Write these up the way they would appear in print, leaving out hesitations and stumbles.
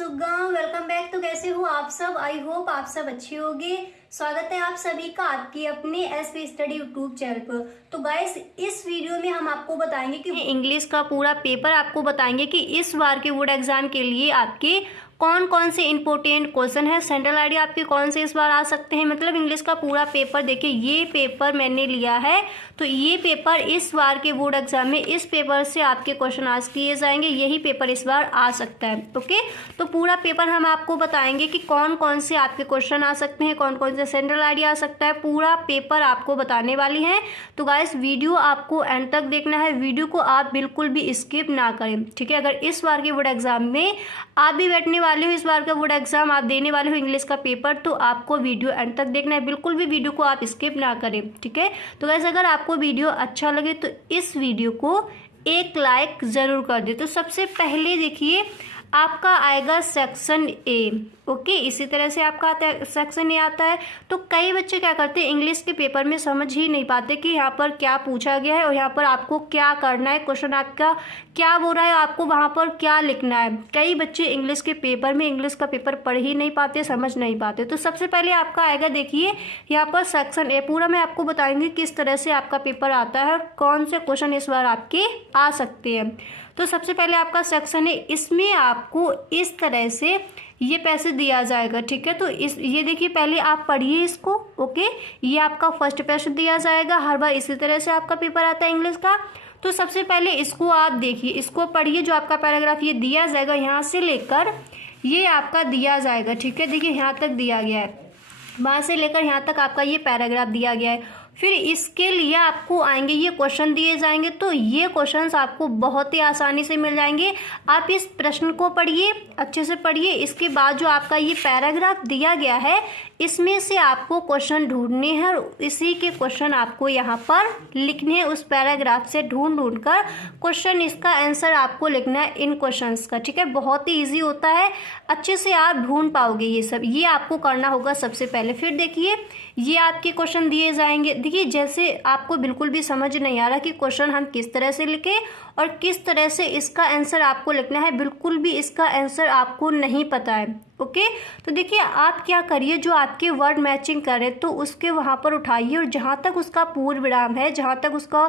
सुगम, welcome back. तो कैसे हो आप सब? आई होप आप सब अच्छे होंगे। स्वागत है आप सभी का आपके अपने एसपी स्टडी यूट्यूब चैनल पर। तो गाइस, इस वीडियो में हम आपको बताएंगे कि इंग्लिश का पूरा पेपर आपको बताएंगे कि इस बार के बोर्ड एग्जाम के लिए आपके कौन कौन से इंपॉर्टेंट क्वेश्चन है, सेंट्रल आईडी आपके कौन से इस बार आ सकते हैं। मतलब इंग्लिश का पूरा पेपर देखिए, ये पेपर मैंने लिया है तो ये पेपर इस बार के बोर्ड एग्जाम में इस पेपर से आपके क्वेश्चन आस्क किए जाएंगे। यही पेपर इस बार आ सकता है। ओके, तो पूरा पेपर हम आपको बताएंगे कि कौन कौन से आपके क्वेश्चन आ सकते हैं, कौन कौन से सेंट्रल आईडी आ सकता है। पूरा पेपर आपको बताने वाली है। तो गाइस, वीडियो आपको एंड तक देखना है। वीडियो को आप बिल्कुल भी स्किप ना करें, ठीक है। अगर इस बार के बोर्ड एग्जाम में आप भी बैठने वाले हो, इस बार का बोर्ड एग्जाम आप देने वाले हो इंग्लिश का पेपर, तो आपको वीडियो एंड तक देखना है। बिल्कुल भी वीडियो को आप स्किप ना करें, ठीक है। तो गाइस, अगर आपको वीडियो अच्छा लगे तो इस वीडियो को एक लाइक जरूर कर दे। तो सबसे पहले देखिए, आपका आएगा सेक्शन ए। ओके, इसी तरह से आपका सेक्शन ए आता है। तो कई बच्चे क्या करते हैं, इंग्लिश के पेपर में समझ ही नहीं पाते कि यहाँ पर क्या पूछा गया है और यहाँ पर आपको क्या करना है, क्वेश्चन आपका क्या बोल रहा है, आपको वहाँ पर क्या लिखना है। कई बच्चे इंग्लिश के पेपर में इंग्लिश का पेपर पढ़ ही नहीं पाते, समझ नहीं पाते। तो सबसे पहले आपका आएगा, देखिए यहाँ पर सेक्शन ए। पूरा मैं आपको बताऊंगी किस तरह से आपका पेपर आता है और कौन से क्वेश्चन इस बार आपके आ सकते हैं। तो सबसे पहले आपका सेक्शन है, इसमें आपको इस तरह से ये पैसे दिया जाएगा, ठीक है। तो ये देखिए, पहले आप पढ़िए इसको। ओके, ये आपका फर्स्ट पैसे दिया जाएगा। हर बार इसी तरह से आपका पेपर आता है इंग्लिश का। तो सबसे पहले इसको आप देखिए, इसको पढ़िए। जो आपका पैराग्राफ ये दिया जाएगा, यहाँ से लेकर ये आपका दिया जाएगा, ठीक है। देखिए यहाँ तक दिया गया है, वहाँ से लेकर यहाँ तक आपका ये पैराग्राफ दिया गया है। फिर इसके लिए आपको आएंगे, ये क्वेश्चन दिए जाएंगे। तो ये क्वेश्चंस आपको बहुत ही आसानी से मिल जाएंगे। आप इस प्रश्न को पढ़िए, अच्छे से पढ़िए। इसके बाद जो आपका ये पैराग्राफ दिया गया है, इसमें से आपको क्वेश्चन ढूंढने हैं और इसी के क्वेश्चन आपको यहाँ पर लिखने हैं। उस पैराग्राफ से ढूंढ कर क्वेश्चन, इसका आंसर आपको लिखना है इन क्वेश्चंस का, ठीक है। बहुत ही ईजी होता है, अच्छे से आप ढूंढ पाओगे ये सब। ये आपको करना होगा सबसे पहले। फिर देखिए, ये आपके क्वेश्चन दिए जाएंगे। देखिए, जैसे आपको बिल्कुल भी समझ नहीं आ रहा कि क्वेश्चन हम किस तरह से लिखें और किस तरह से इसका आंसर आपको लिखना है, बिल्कुल भी इसका आंसर आपको नहीं पता है। ओके, तो देखिए आप क्या करिए, जो आपके वर्ड मैचिंग करे तो उसके वहाँ पर उठाइए और जहाँ तक उसका पूर्ण विराम है, जहाँ तक उसका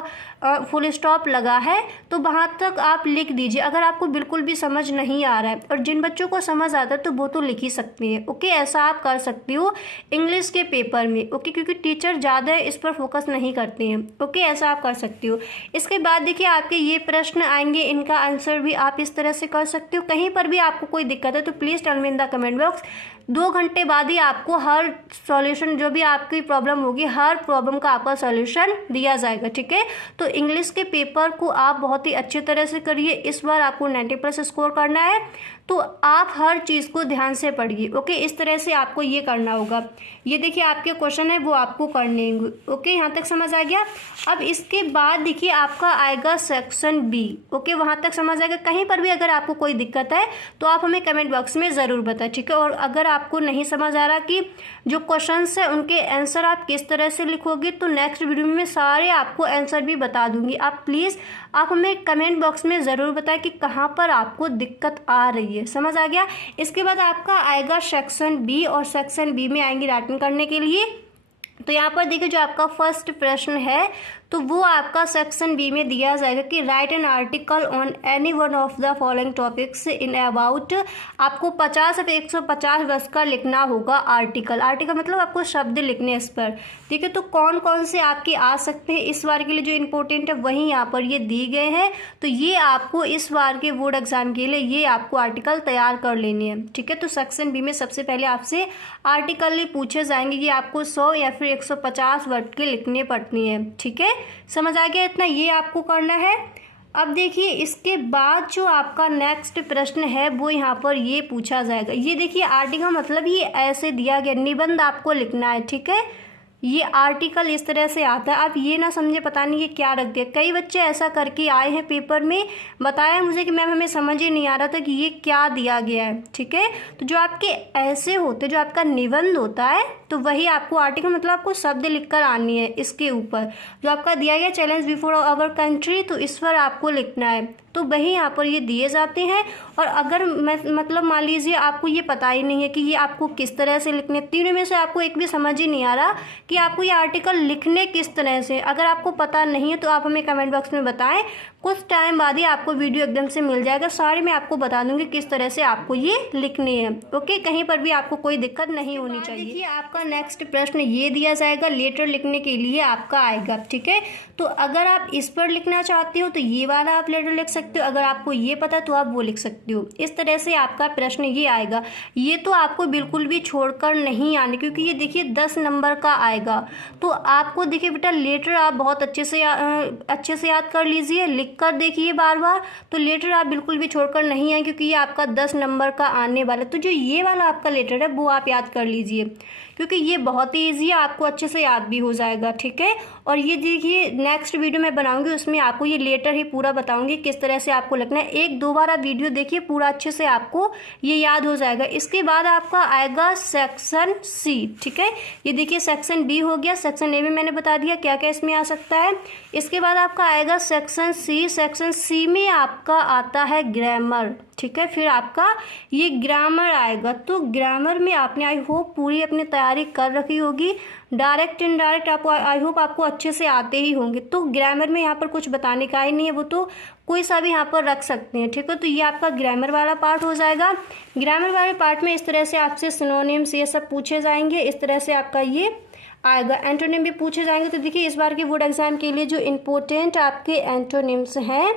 फुल स्टॉप लगा है, तो वहाँ तक आप लिख दीजिए। अगर आपको बिल्कुल भी समझ नहीं आ रहा है, और जिन बच्चों को समझ आता है तो वो तो लिख ही सकते हैं। ओके, ऐसा आप कर सकती हो इंग्लिश के पेपर में। ओके, क्योंकि टीचर ज़्यादा इस पर फोकस नहीं करते हैं। ओके, ऐसा आप कर सकती हो। इसके बाद देखिए, आपके ये प्रश्न आएंगे, इनका आंसर भी आप इस तरह से कर सकते हो। कहीं पर भी आपको कोई दिक्कत है तो please tell me in the comment box. 2 घंटे बाद ही आपको हर सॉल्यूशन, जो भी आपकी प्रॉब्लम होगी, हर प्रॉब्लम का आपका सॉल्यूशन दिया जाएगा, ठीक है। तो इंग्लिश के पेपर को आप बहुत ही अच्छी तरह से करिए। इस बार आपको 90+ स्कोर करना है, तो आप हर चीज़ को ध्यान से पढ़िए। ओके, इस तरह से आपको ये करना होगा। ये देखिए आपके क्वेश्चन है, वो आपको करने होंगे। ओके, यहाँ तक समझ आ गया। अब इसके बाद देखिए, आपका आएगा सेक्शन बी। ओके, वहाँ तक समझ आएगा। कहीं पर भी अगर आपको कोई दिक्कत है तो आप हमें कमेंट बॉक्स में ज़रूर बताएं, ठीक है। और अगर आपको नहीं समझ आ रहा कि जो क्वेश्चंस है उनके आंसर आप किस तरह से लिखोगे, तो नेक्स्ट वीडियो में सारे आपको आंसर भी बता दूंगी। आप प्लीज़ आप हमें कमेंट बॉक्स में ज़रूर बताएं कि कहाँ पर आपको दिक्कत आ रही है। समझ आ गया। इसके बाद आपका आएगा सेक्शन बी, और सेक्शन बी में आएंगे राइटिंग करने के लिए। तो यहाँ पर देखिए, जो आपका फर्स्ट प्रश्न है तो वो आपका सेक्शन बी में दिया जाएगा कि right an article on any one of the following topics in about. आपको 50 से 150 वर्ष का लिखना होगा आर्टिकल। आर्टिकल मतलब आपको शब्द लिखने इस पर, ठीक है। तो कौन कौन से आपके आ सकते हैं इस बार के लिए, जो इम्पोर्टेंट है वही यहाँ पर ये दी गए हैं। तो ये आपको इस बार के बोर्ड एग्जाम के लिए ये आपको आर्टिकल तैयार कर लेने हैं, ठीक है। तो सेक्शन बी में सबसे पहले आपसे आर्टिकल पूछे जाएंगे कि आपको 100 या फिर 150 वर्ड के लिखने पड़ती हैं, ठीक है। समझ आ गया इतना, ये आपको करना है। अब देखिए, इसके बाद जो आपका नेक्स्ट प्रश्न है वो यहाँ पर ये पूछा जाएगा। ये देखिए, आर्टिकल मतलब ये ऐसे दिया गया, निबंध आपको लिखना है, ठीक है। ये आर्टिकल इस तरह से आता है। आप ये ना समझे पता नहीं ये क्या रख दिया। कई बच्चे ऐसा करके आए हैं पेपर में, बताया मुझे कि मैम हमें समझ ही नहीं आ रहा था कि ये क्या दिया गया है, ठीक है। तो जो आपके ऐसे होते, जो आपका निबंध होता है, तो वही आपको आर्टिकल मतलब आपको शब्द लिखकर आनी है। इसके ऊपर जो आपका दिया गया चैलेंज बिफोर आवर कंट्री, तो इस पर आपको लिखना है। तो वही यहाँ पर ये दिए जाते हैं। और अगर मतलब मान लीजिए आपको ये पता ही नहीं है कि ये आपको किस तरह से लिखने, तीनों में से आपको एक भी समझ ही नहीं आ रहा कि आपको ये आर्टिकल लिखने किस तरह से, अगर आपको पता नहीं है तो आप हमें कमेंट बॉक्स में बताएं। कुछ टाइम बाद ही आपको वीडियो एकदम से मिल जाएगा, सारे मैं आपको बता दूंगी किस तरह से आपको ये लिखनी है। ओके, कहीं पर भी आपको कोई दिक्कत नहीं होनी चाहिए। देखिए आपका नेक्स्ट प्रश्न ये दिया जाएगा, लेटर लिखने के लिए आपका आएगा। ठीक है, तो अगर आप इस पर लिखना चाहते हो तो ये वाला आप लेटर लिख सकते हो, अगर आपको ये पता तो आप वो लिख सकते हो। इस तरह से आपका प्रश्न ये आएगा। ये तो आपको बिल्कुल भी छोड़कर नहीं आने, क्योंकि ये देखिए 10 नंबर का आएगा। तो आपको देखिए बेटा लेटर आप बहुत अच्छे से याद कर लीजिए, लिख कर देखिए बार बार, तो लेटर आप बिल्कुल भी छोड़कर नहीं आए, क्योंकि ये आपका 10 नंबर का आने वाला है। तो जो ये वाला आपका लेटर है वो आप याद कर लीजिए, क्योंकि ये बहुत ही ईजी है, आपको अच्छे से याद भी हो जाएगा। ठीक है, और ये देखिए नेक्स्ट वीडियो मैं बनाऊंगी, उसमें आपको ये लेटर ही पूरा बताऊंगी किस तरह से आपको लिखना है। एक दो बार आप वीडियो देखिए, पूरा अच्छे से आपको ये याद हो जाएगा। इसके बाद आपका आएगा सेक्शन सी। ठीक है, ये देखिए सेक्शन बी हो गया, सेक्शन ए में मैंने बता दिया क्या क्या इसमें आ सकता है। इसके बाद आपका आएगा सेक्शन सी। सेक्शन सी में आपका आता है ग्रामर। ठीक है, फिर आपका ये ग्रामर आएगा। तो ग्रामर में आपने आई होप पूरी अपनी तैयारी कर रखी होगी, डायरेक्ट इनडायरेक्ट आपको आई होप आपको अच्छे से आते ही होंगे। तो ग्रामर में यहाँ पर कुछ बताने का ही नहीं है, वो तो कोई सा भी यहाँ पर रख सकते हैं। ठीक है, तो ये आपका ग्रामर वाला पार्ट हो जाएगा। ग्रामर वाले पार्ट में इस तरह से आपसे सिनोनिम्स ये सब पूछे जाएंगे, इस तरह से आपका ये आएगा। एंटोनिम भी पूछे जाएंगे। तो देखिए इस बार के बोर्ड एग्जाम के लिए जो इम्पोर्टेंट आपके एंटोनिम्स हैं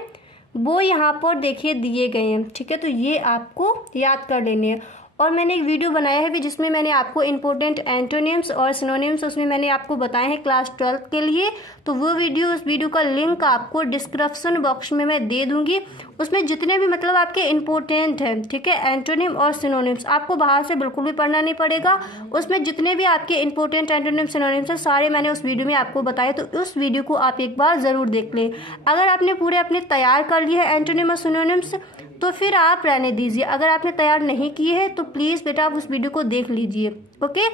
वो यहाँ पर देखिए दिए गए हैं। ठीक है, तो ये आपको याद कर लेने हैं। और मैंने एक वीडियो बनाया है भी जिसमें मैंने आपको इंपॉर्टेंट एंटोनिम्स और सिनोनिम्स उसमें मैंने आपको बताए हैं क्लास 12 के लिए। तो वो वीडियो, उस वीडियो का लिंक आपको डिस्क्रिप्शन बॉक्स में मैं दे दूंगी। उसमें जितने भी मतलब आपके इंपॉर्टेंट हैं, ठीक है, एंटोनिम और सिनोनिम्स, आपको बाहर से बिल्कुल भी पढ़ना नहीं पड़ेगा। उसमें जितने भी आपके इंपॉर्टेंट एंटोनिम सिनोनिम्स हैं सारे मैंने उस वीडियो में आपको बताए, तो उस वीडियो को आप एक बार ज़रूर देख लें। अगर आपने पूरे अपने तैयार कर लिए है एंटोनिम और सिनोनिम्स तो फिर आप रहने दीजिए। अगर आपने तैयार नहीं किए हैं तो प्लीज़ बेटा आप उस वीडियो को देख लीजिए। ओके,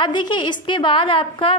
अब देखिए इसके बाद आपका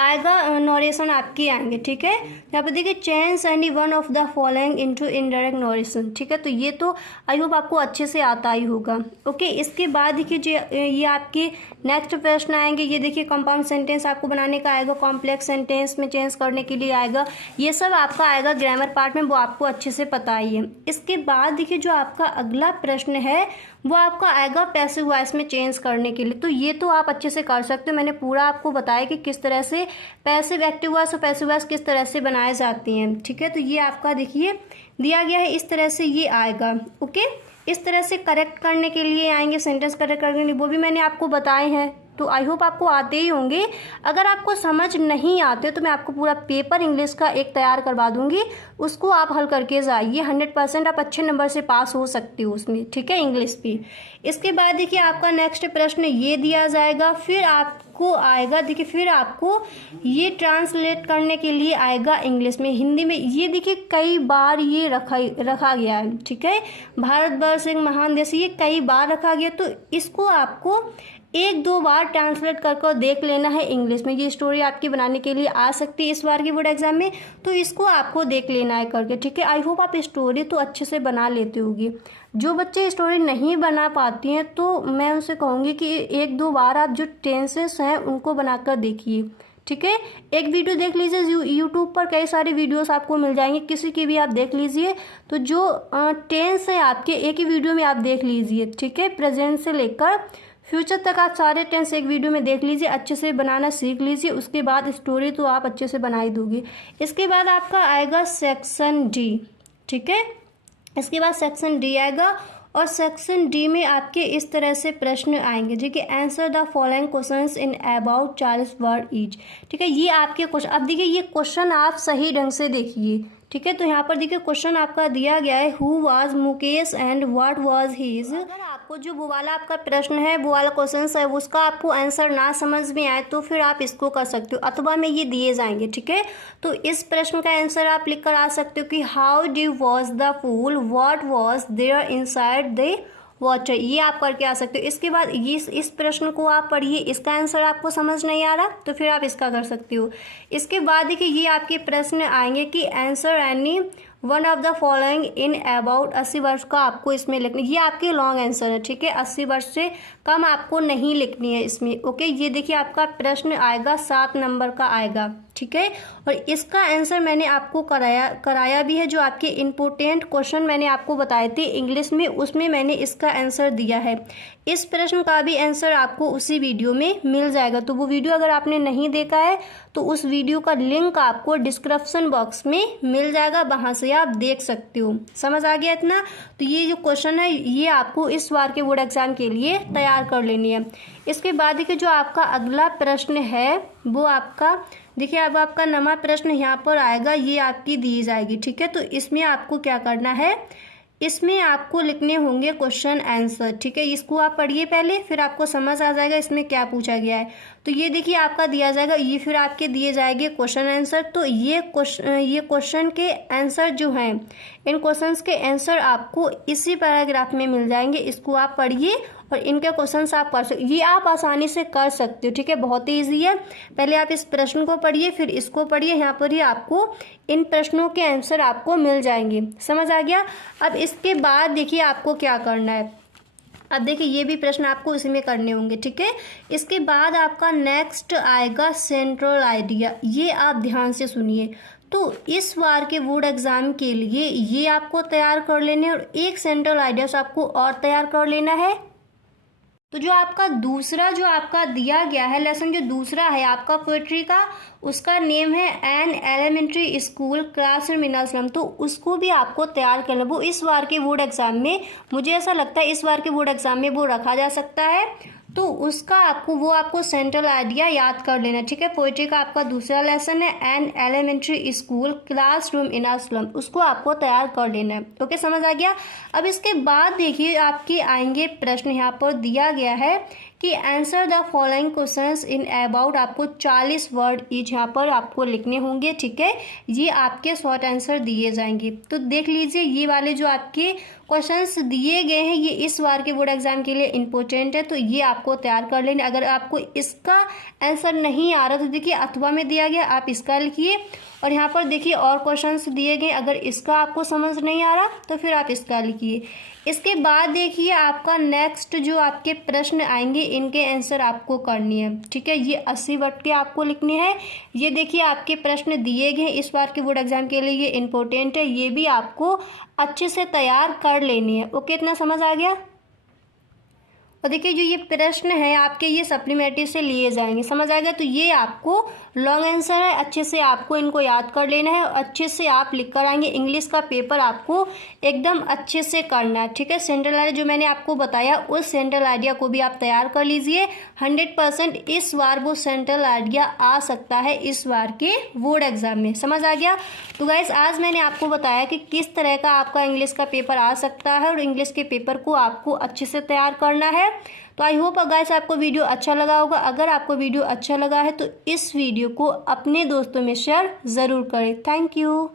आएगा नोरेशन आपके आएंगे। ठीक है, यहाँ पर देखिए change any one of the following into indirect narration. ठीक है, तो ये तो आई होप आपको अच्छे से आता ही होगा। ओके, इसके बाद देखिए जो ये आपके नेक्स्ट प्रश्न आएंगे, ये देखिए कंपाउंड सेंटेंस आपको बनाने का आएगा, कॉम्प्लेक्स सेंटेंस में चेंज करने के लिए आएगा। ये सब आपका आएगा ग्रामर पार्ट में, वो आपको अच्छे से पता ही है। इसके बाद देखिए जो आपका अगला प्रश्न है वो आपका आएगा पैसिव वॉइस में चेंज करने के लिए। तो ये तो आप अच्छे से कर सकते हो, मैंने पूरा आपको बताया कि किस तरह से पैसिव एक्टिव वॉइस और पैसिव वॉइस किस तरह से बनाए जाती हैं। ठीक है, तो ये आपका देखिए दिया गया है, इस तरह से ये आएगा। ओके, इस तरह से करेक्ट करने के लिए आएंगे, सेंटेंस करेक्ट करने के लिए, वो भी मैंने आपको बताए हैं। तो आई होप आपको आते ही होंगे। अगर आपको समझ नहीं आते तो मैं आपको पूरा पेपर इंग्लिश का एक तैयार करवा दूंगी, उसको आप हल करके जाइए। 100% आप अच्छे नंबर से पास हो सकते हो उसमें। ठीक है, इंग्लिश भी। इसके बाद देखिए आपका नेक्स्ट प्रश्न ये दिया जाएगा, फिर आपको आएगा देखिए, फिर आपको ये ट्रांसलेट करने के लिए आएगा इंग्लिश में, हिंदी में। ये देखिए कई बार ये रखा गया है। ठीक है, भारतवर्ष एक महान देश, ये कई बार रखा गया, तो इसको आपको एक दो बार ट्रांसलेट कर देख लेना है इंग्लिश में। ये स्टोरी आपकी बनाने के लिए आ सकती है इस बार के बोर्ड एग्जाम में, तो इसको आपको देख लेना है करके। ठीक है, आई होप आप स्टोरी तो अच्छे से बना लेते होगी। जो बच्चे स्टोरी नहीं बना पाती हैं तो मैं उनसे कहूँगी कि एक दो बार आप जो टेंसेस हैं उनको बनाकर देखिए। ठीक है, एक वीडियो देख लीजिए, यूट्यूब पर कई सारे वीडियोस आपको मिल जाएंगे, किसी की भी आप देख लीजिए। तो जो टेंस है आपके एक ही वीडियो में आप देख लीजिए। ठीक है, प्रेजेंट से लेकर फ्यूचर तक आप सारे टेंस एक वीडियो में देख लीजिए, अच्छे से बनाना सीख लीजिए। उसके बाद स्टोरी तो आप अच्छे से बना ही दोगे। इसके बाद आपका आएगा सेक्शन डी। ठीक है, इसके बाद सेक्शन डी आएगा, और सेक्शन डी में आपके इस तरह से प्रश्न आएंगे। ठीक है, answer the following questions in about 40 word each. ठीक है, ये आपके क्वेश्चन, अब देखिए ये क्वेश्चन आप सही ढंग से देखिए। ठीक है, तो यहाँ पर देखिए क्वेश्चन आपका दिया गया है, who was Mukesh and what was his. अगर आपको जो वो वाला आपका प्रश्न है, वो वाला क्वेश्चन है, उसका आपको आंसर ना समझ में आए तो फिर आप इसको कर सकते हो, अथवा में ये दिए जाएंगे। ठीक है, तो इस प्रश्न का आंसर आप लिख कर आ सकते हो कि how deep was the pool, what was there inside the water. ये आप करके आ सकते हो। इसके बाद इस प्रश्न को आप पढ़िए, इसका आंसर आपको समझ नहीं आ रहा तो फिर आप इसका कर सकते हो। इसके बाद देखिए ये आपके प्रश्न आएंगे कि answer any one of the following in about 80 वर्ष का आपको इसमें लिखना, ये आपके लॉन्ग आंसर है, ठीक है। 80 वर्ष से कम आपको नहीं लिखनी है इसमें, ओके। ये देखिए आपका प्रश्न आएगा 7 नंबर का आएगा, ठीक है। और इसका आंसर मैंने आपको कराया भी है, जो आपके इम्पोर्टेंट क्वेश्चन मैंने आपको बताए थे इंग्लिश में, उसमें मैंने इसका आंसर दिया है। इस प्रश्न का भी आंसर आपको उसी वीडियो में मिल जाएगा। तो वो वीडियो अगर आपने नहीं देखा है तो उस वीडियो का लिंक आपको डिस्क्रिप्शन बॉक्स में मिल जाएगा, वहाँ से आप देख सकते हो। समझ आ गया इतना? तो ये जो क्वेश्चन है ये आपको इस बार के बोर्ड एग्जाम के लिए तैयार कर लेनी है। इसके बाद देखिए जो आपका अगला प्रश्न है वो आपका देखिए, अब आपका नवा प्रश्न यहाँ पर आएगा, ये आपकी दी जाएगी, ठीक है। तो इसमें आपको क्या करना है, इसमें आपको लिखने होंगे क्वेश्चन आंसर, ठीक है। इसको आप पढ़िए पहले, फिर आपको समझ आ जाएगा इसमें क्या पूछा गया है। तो ये देखिए आपका दिया जाएगा, ये फिर आपके दिए जाएंगे क्वेश्चन आंसर। तो ये क्वेश्चन के आंसर जो हैं, इन क्वेश्चंस के आंसर आपको इसी पैराग्राफ में मिल जाएंगे। इसको आप पढ़िए और इनके क्वेश्चंस आप कर सकते, ये आप आसानी से कर सकते हो, ठीक है। बहुत ही ईजी है। पहले आप इस प्रश्न को पढ़िए, फिर इसको पढ़िए, यहाँ पर ही आपको इन प्रश्नों के आंसर आपको मिल जाएंगे। समझ आ गया? अब इसके बाद देखिए आपको क्या करना है। अब देखिए ये भी प्रश्न आपको इसी में करने होंगे, ठीक है। इसके बाद आपका नेक्स्ट आएगा सेंट्रल आइडिया। ये आप ध्यान से सुनिए। तो इस बार के बोर्ड एग्जाम के लिए ये आपको तैयार कर लेने हैं और एक सेंट्रल आइडियाज आपको और तैयार कर लेना है। तो जो आपका दूसरा जो आपका दिया गया है लेसन, जो दूसरा है आपका पोएट्री का, उसका नेम है an elementary school classroom in a slum. तो उसको भी आपको तैयार करना, वो इस बार के बोर्ड एग्जाम में, मुझे ऐसा लगता है इस बार के बोर्ड एग्जाम में वो रखा जा सकता है। तो उसका आपको सेंट्रल आइडिया याद कर लेना, ठीक है। पोएट्री का आपका दूसरा लेसन है an elementary school classroom in a slum, उसको आपको तैयार कर लेना है, ओके। समझ आ गया? अब इसके बाद देखिए आपके आएंगे प्रश्न, यहाँ पर दिया गया है कि answer the following questions in about, आपको 40 वर्ड ईच यहाँ पर आपको लिखने होंगे, ठीक है। ये आपके शॉर्ट आंसर दिए जाएंगे। तो देख लीजिए ये वाले जो आपके क्वेश्चंस दिए गए हैं ये इस बार के बोर्ड एग्जाम के लिए इंपॉर्टेंट है, तो ये आपको तैयार कर लेना। अगर आपको इसका आंसर नहीं आ रहा तो देखिए अथवा में दिया गया, आप इसका लिखिए। और यहाँ पर देखिए और क्वेश्चंस दिए गए, अगर इसका आपको समझ नहीं आ रहा तो फिर आप इसका लिखिए। इसके बाद देखिए आपका नेक्स्ट जो आपके प्रश्न आएंगे इनके आंसर आपको करनी है, ठीक है। ये 80 वर्ड के आपको लिखने हैं। ये देखिए आपके प्रश्न दिए गए इस बार के बोर्ड एग्जाम के लिए, ये इंपॉर्टेंट है, ये भी आपको अच्छे से तैयार कर लेनी है, ओके। इतना समझ आ गया? और देखिए जो ये प्रश्न है आपके ये सप्लीमेंट्री से लिए जाएंगे, समझ आ गया? तो ये आपको लॉन्ग आंसर है, अच्छे से आपको इनको याद कर लेना है और अच्छे से आप लिख कर आएंगे। इंग्लिश का पेपर आपको एकदम अच्छे से करना है, ठीक है। सेंट्रल आइडिया जो मैंने आपको बताया उस सेंट्रल आइडिया को भी आप तैयार कर लीजिए। 100% इस बार वो सेंट्रल आइडिया आ सकता है इस बार के बोर्ड एग्जाम में। समझ आ गया? तो गाइस आज मैंने आपको बताया कि किस तरह का आपका इंग्लिश का पेपर आ सकता है और इंग्लिश के पेपर को आपको अच्छे से तैयार करना है। तो आई होप गाइस आपको वीडियो अच्छा लगा होगा। अगर आपको वीडियो अच्छा लगा है तो इस वीडियो को अपने दोस्तों में शेयर ज़रूर करें। Thank you.